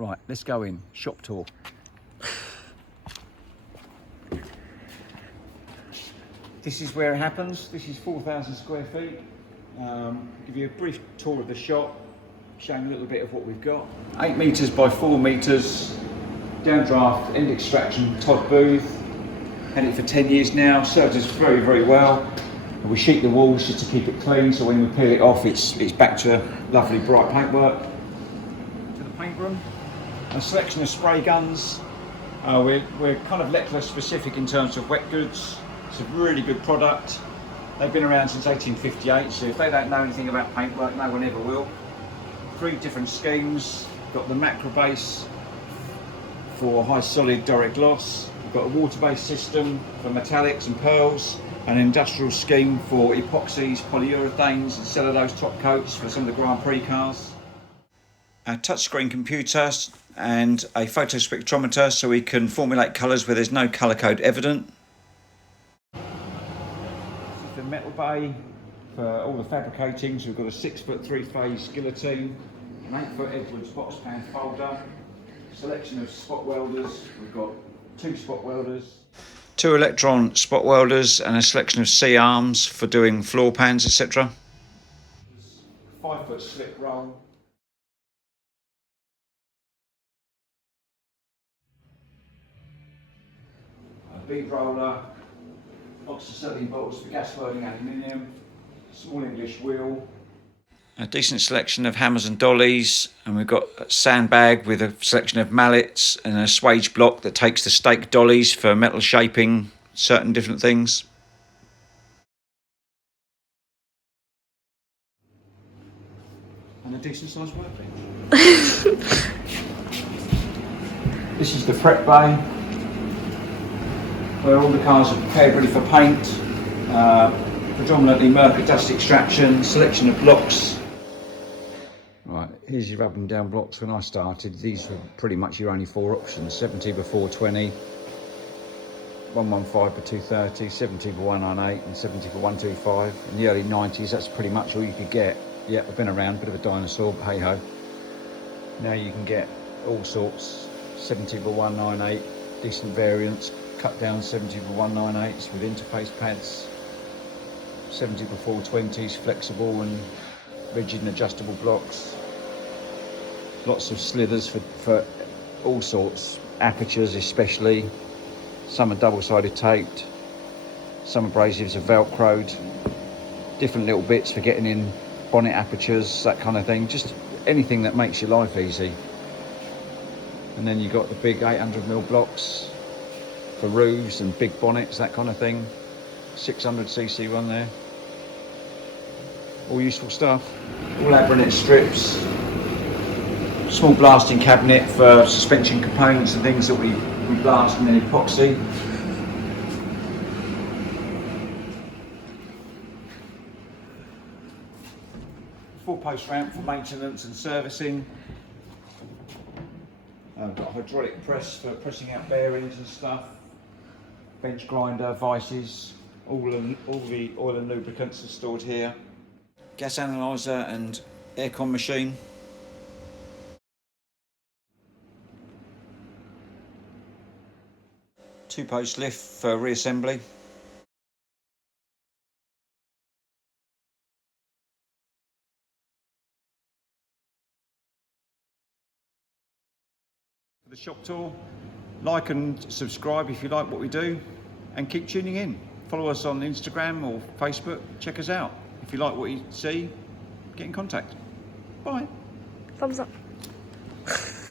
Right, let's go in. Shop tour. This is where it happens. This is 4,000 square feet. Give you a brief tour of the shop, showing a little bit of what we've got. 8 metres by 4 metres, downdraft, end extraction, Todd booth. Had it for 10 years now, served us very, very well. And we sheet the walls just to keep it clean, so when we peel it off, it's back to lovely bright paintwork. To the paint room, a selection of spray guns. We're kind of Leclerc specific in terms of wet goods. It's a really good product. They've been around since 1858, so if they don't know anything about paintwork, no one ever will. 3 different schemes. Got the macro base for high solid direct gloss. We've got a water-based system for metallics and pearls, an industrial scheme for epoxies, polyurethanes and cellulose top coats for some of the Grand Prix cars. A touchscreen computer and a photospectrometer so we can formulate colours where there's no colour code evident. The metal bay for all the fabricating, so we've got a 6-foot 3-phase guillotine, an 8-foot Edwards box pan folder, selection of spot welders. We've got 2 spot welders, 2 electron spot welders and a selection of C-arms for doing floor pans, etc. 5-foot slip roll, a bead roller, oxyacetylene bottles for gas welding aluminium, small English wheel. A decent selection of hammers and dollies, and we've got a sandbag with a selection of mallets and a swage block that takes the stake dollies for metal shaping certain different things. And a decent sized workbench. This is the prep bay, where all the cars are prepared ready for paint, predominantly mercury dust extraction, selection of blocks. Right, here's your rub and down blocks. When I started, these were pretty much your only 4 options: 70 by 420, 115 by 230, 70 by 198 and 70 by 125. In the early 90s, that's pretty much all you could get. Yeah, I've been around, a bit of a dinosaur, but hey ho. Now you can get all sorts, 70 by 198, decent variants, cut down 70 by 198s with interface pads, 70 by 420s, flexible and rigid and adjustable blocks. Lots of slithers for all sorts, apertures especially. Some are double-sided taped, some abrasives are velcroed, different little bits for getting in bonnet apertures, that kind of thing. Just anything that makes your life easy. And then you've got the big 800mm blocks for roofs and big bonnets, that kind of thing. 600cc one there. All useful stuff. All Abranet strips. Small blasting cabinet for suspension components and things that we blast and then epoxy. Full post ramp for maintenance and servicing. I've got a hydraulic press for pressing out bearings and stuff. Bench grinder, vices, all the oil and lubricants are stored here. Gas analyzer and aircon machine. Two-post lift for reassembly. For the shop tour, like and subscribe if you like what we do, and keep tuning in. Follow us on Instagram or Facebook. Check us out. If you like what you see, get in contact. Bye. Thumbs up.